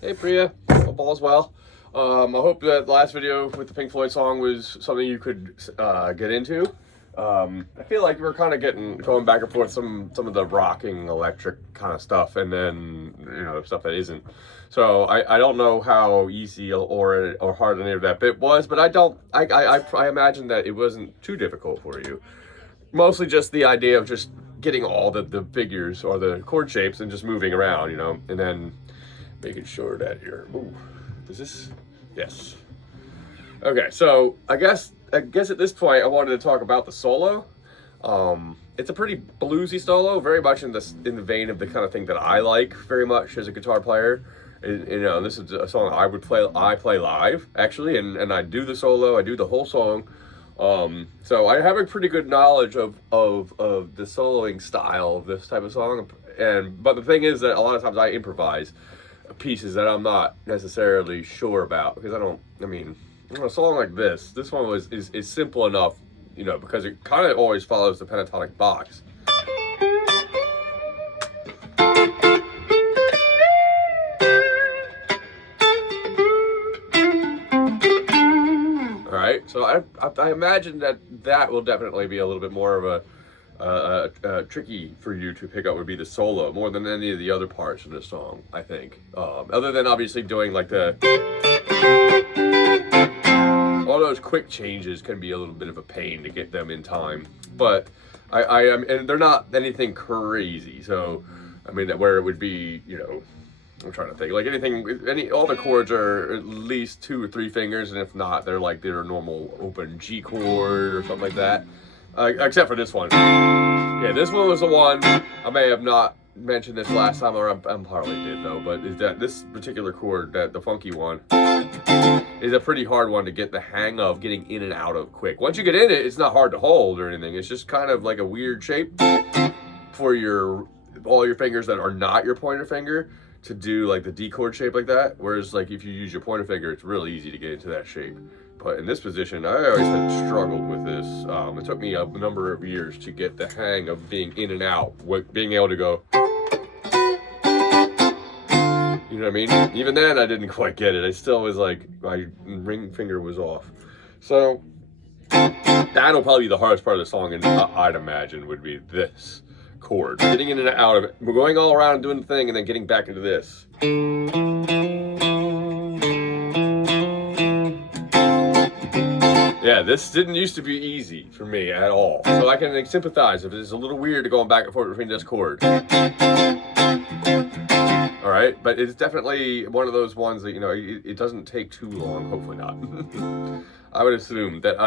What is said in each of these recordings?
Hey Priya, hope all's well. I hope that the last video with the Pink Floyd song was something you could get into. I feel like we're kind of going back and forth some of the rocking electric kind of stuff, and then stuff that isn't. So I don't know how easy or hard any of that bit was, but I imagine that it wasn't too difficult for you. Mostly just the idea of just getting all the figures or the chord shapes and just moving around, and then making sure that you're, ooh, does this, yes. Okay, so I guess at this point I wanted to talk about the solo. It's a pretty bluesy solo, very much in the vein of the kind of thing that I like very much as a guitar player. This is a song I play live actually, and I do the solo, I do the whole song. So I have a pretty good knowledge of the soloing style of this type of song, but the thing is that a lot of times I improvise pieces that I'm not necessarily sure about, because a song like this one is simple enough, because it kind of always follows the pentatonic box. All right, so I imagine that will definitely be a little bit more of a tricky for you to pick up, would be the solo more than any of the other parts of this song, I think. Other than obviously doing like all those quick changes can be a little bit of a pain to get them in time, but and they're not anything crazy. So where it would be, I'm trying to think, like all the chords are at least 2 or 3 fingers, and if not, they're like their normal open G chord or something like that. Except for this one. Yeah, this one was the one, I may have not mentioned this last time, or I probably did though, but is that this particular chord, the funky one, is a pretty hard one to get the hang of getting in and out of quick. Once you get in it, it's not hard to hold or anything. It's just kind of like a weird shape for all your fingers that are not your pointer finger to do like the D chord shape like that. Whereas like if you use your pointer finger, it's really easy to get into that shape. But in this position, I always had struggled with this. It took me a number of years to get the hang of being in and out, being able to go, you know what I mean? Even then, I didn't quite get it. I still was like, my ring finger was off. So that'll probably be the hardest part of the song, and I'd imagine would be this chord. Getting in and out of it. We're going all around and doing the thing, and then getting back into this. Yeah, this didn't used to be easy for me at all. So I can sympathize if it's a little weird going back and forth between this chord. All right, but it's definitely one of those ones that, it doesn't take too long, hopefully not. I would assume that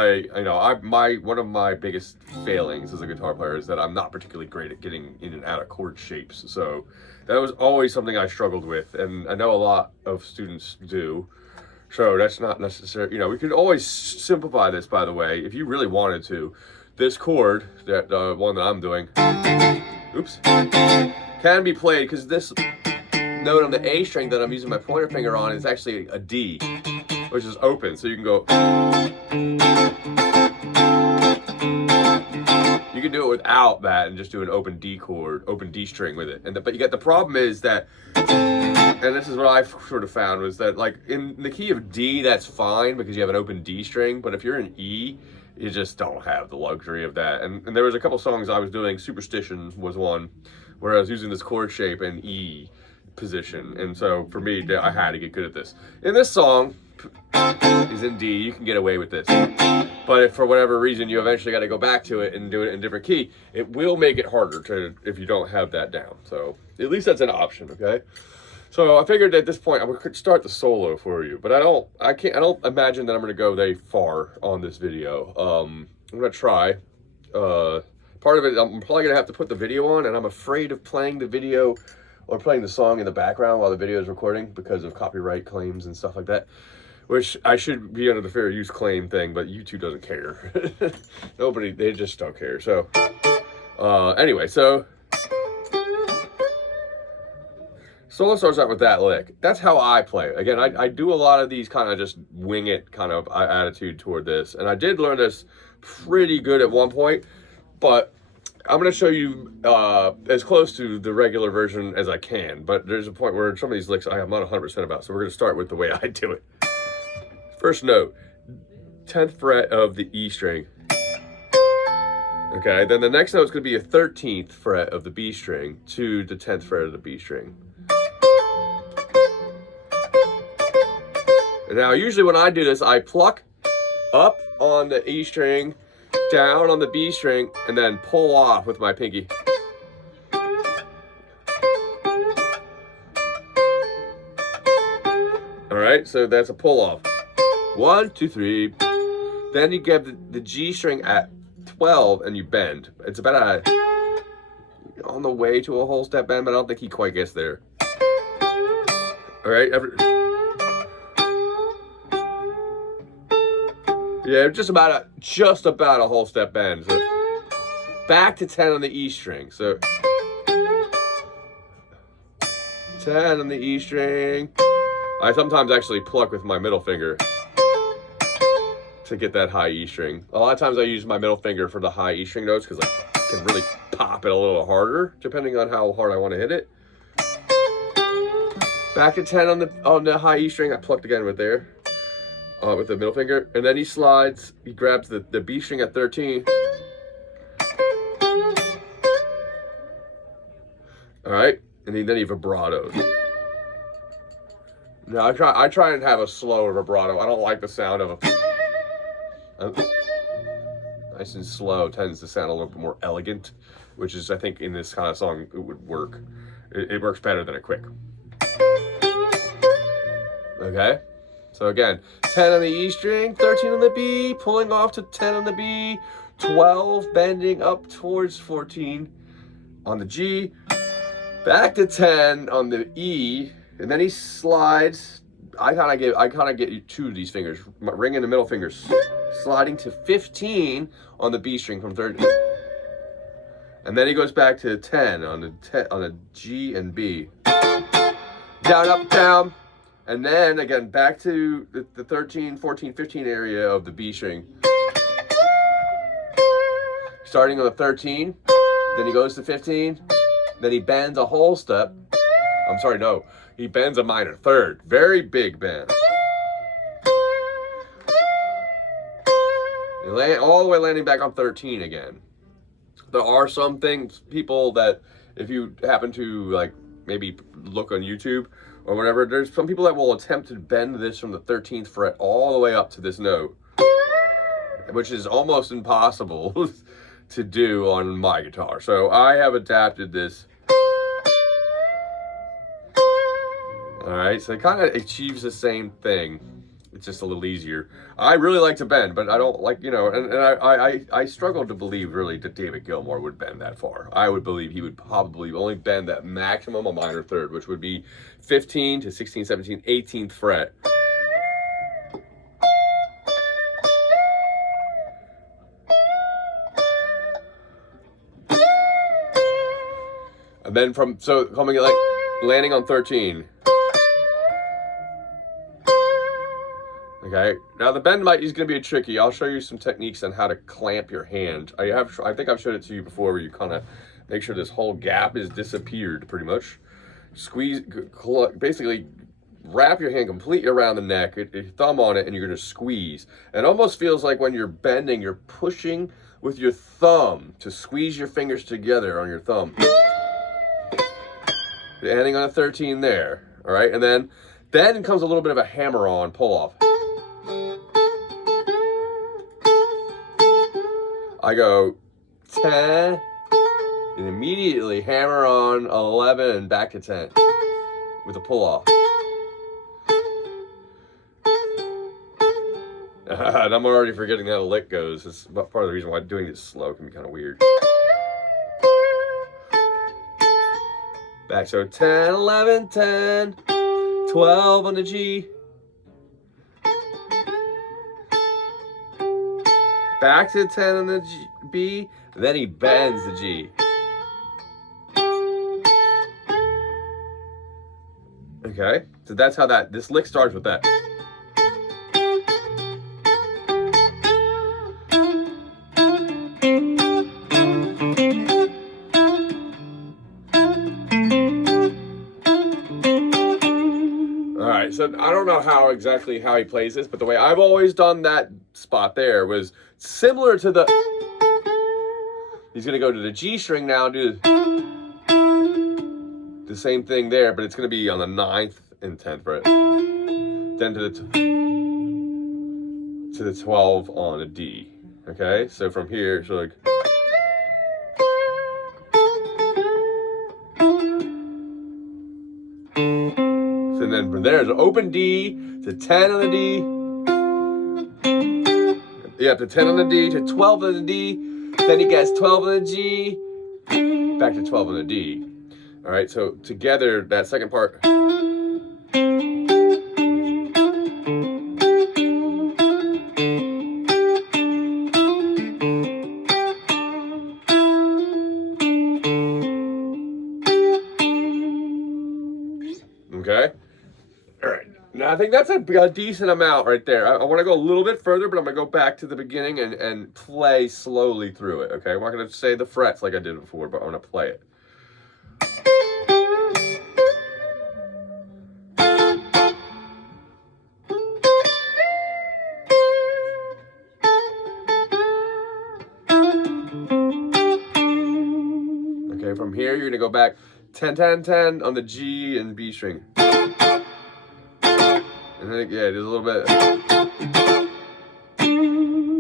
one of my biggest failings as a guitar player is that I'm not particularly great at getting in and out of chord shapes. So that was always something I struggled with, and I know a lot of students do. So that's not necessary. We could always simplify this, by the way, if you really wanted to. This chord, that one that I'm doing, oops, can be played, because this note on the A string that I'm using my pointer finger on is actually a D, which is open. So you can go, you can do it without that and just do an open D chord, open D string with it. But you get the problem is that, and this is what I've sort of found, was that like in the key of D, that's fine because you have an open D string. But if you're in E, you just don't have the luxury of that. And there was a couple songs I was doing, Superstition was one, where I was using this chord shape in E position. And so for me, I had to get good at this. In this song, is in D, you can get away with this. But if for whatever reason you eventually got to go back to it and do it in a different key, it will make it harder if you don't have that down. So at least that's an option, okay? So I figured at this point I could start the solo for you, but I don't imagine that I'm gonna go very far on this video. I'm gonna try. Part of it, I'm probably gonna have to put the video on, and I'm afraid of playing the video or playing the song in the background while the video is recording because of copyright claims and stuff like that, which I should be under the fair use claim thing, but YouTube doesn't care. They just don't care. So anyway, so solo starts out with that lick. That's how I play. Again, I do a lot of these kind of just wing it kind of attitude toward this. And I did learn this pretty good at one point, but I'm going to show you as close to the regular version as I can, but there's a point where some of these licks I'm not 100% about, so we're going to start with the way I do it. First note, 10th fret of the E string. Okay, then the next note is going to be a 13th fret of the B string to the 10th fret of the B string. And now, usually when I do this, I pluck up on the E string, down on the B string, and then pull off with my pinky. All right, so that's a pull off. 1, 2, 3. Then you get the G string at 12 and you bend. It's about on the way to a whole step bend, but I don't think he quite gets there. All right, yeah, just about a whole step bend. So back to 10 on the E string. So 10 on the E string. I sometimes actually pluck with my middle finger to get that high E string. A lot of times I use my middle finger for the high E string notes because I can really pop it a little harder depending on how hard I want to hit it. Back to 10 on the high E string. I plucked again with there. With the middle finger, and then he slides, he grabs the B string at 13. All right, and then he vibratos. Now I try and have a slower vibrato. I don't like the sound of a nice and slow. Tends to sound a little bit more elegant, which is, I think, in this kind of song it would work. It works better than a quick. Okay. So again, 10 on the E string, 13 on the B, pulling off to 10 on the B, 12 bending up towards 14 on the G, back to 10 on the E, and then he slides. I kind of get you two of these fingers, ring and the middle fingers, sliding to 15 on the B string from 13, and then he goes back to 10 on the G and B, down, up, down. And then, again, back to the 13, 14, 15 area of the B string. Starting on the 13, then he goes to 15, then he bends a whole step. I'm sorry, no. He bends a minor third. Very big bend. All the way landing back on 13 again. There are some people that, if you happen to, like, maybe look on YouTube, or whatever, there's some people that will attempt to bend this from the 13th fret all the way up to this note, which is almost impossible to do on my guitar. So I have adapted this. All right, so it kind of achieves the same thing. It's just a little easier. I really like to bend, but I don't like, and I struggle to believe really that David Gilmour would bend that far. I would believe he would probably only bend that maximum a minor third, which would be 15 to 16, 17, 18th fret. And then coming like landing on 13. Okay, now the bend is going to be tricky. I'll show you some techniques on how to clamp your hand. I think I've showed it to you before, where you kind of make sure this whole gap is disappeared pretty much. Squeeze, basically wrap your hand completely around the neck, your thumb on it, and you're going to squeeze. It almost feels like when you're bending, you're pushing with your thumb to squeeze your fingers together on your thumb. You're ending on a 13 there, all right? And then comes a little bit of a hammer-on pull-off. I go 10, and immediately hammer on 11 and back to 10 with a pull-off. And I'm already forgetting how the lick goes. It's part of the reason why doing it slow can be kind of weird. Back, so 10, 11, 10, 12 on the G. Back to 10 on the B, then he bends the G. Okay, so that's how this lick starts with that. right, so I don't know exactly how he plays this, but the way I've always done that spot there was similar to the... He's going to go to the G string now and do the same thing there, but it's going to be on the 9th and 10th fret. Then to the 12 on a D. Okay, so from here, so like... So then from there, it's an open D to 10 on the D. Yeah, to 10 on the D, to 12 on the D. Then he gets 12 on the G, back to 12 on the D. All right, so together, that second part. Okay. All right. Now, I think that's a decent amount right there. I want to go a little bit further, but I'm going to go back to the beginning and play slowly through it, okay? I'm not going to say the frets like I did before, but I'm going to play it. Okay, from here, you're going to go back 10, 10, 10 on the G and B string. And then, yeah, there's a little bit.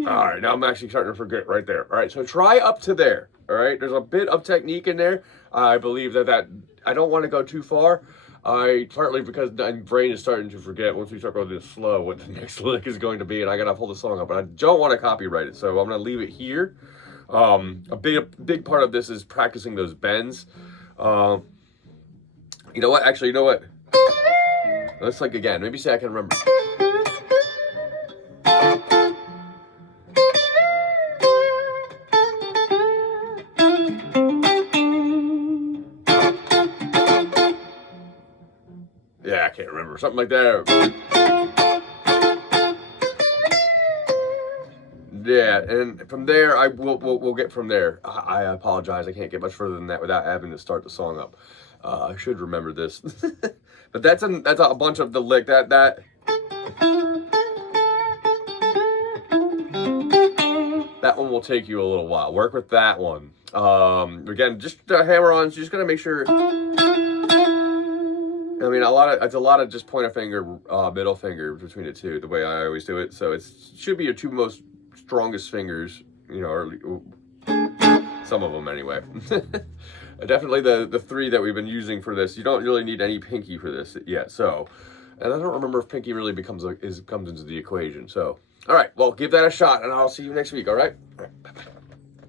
All right, now I'm actually starting to forget right there. All right, so try up to there. All right, there's a bit of technique in there. I believe that I don't want to go too far. Partly because my brain is starting to forget once we start going this slow what the next lick is going to be, and I gotta pull the song up, but I don't want to copyright it, so I'm gonna leave it here. A big part of this is practicing those bends. You know what? Actually, you know what? Let's like again. Maybe say I can remember. Yeah, I can't remember. Something like that. Yeah, and from there, we'll get from there. I apologize. I can't get much further than that without having to start the song up. I should remember this. But that's a bunch of the lick that one will take you a little while. Work with that one. Again, just hammer on. So you're just gonna make sure. I mean, it's a lot of just pointer finger, middle finger between the two. The way I always do it. So it should be your two most strongest fingers. You know, or some of them anyway. Definitely the three that we've been using for this. You don't really need any pinky for this yet. So, and I don't remember if pinky really comes into the equation. So, all right, well, give that a shot, and I'll see you next week. All right.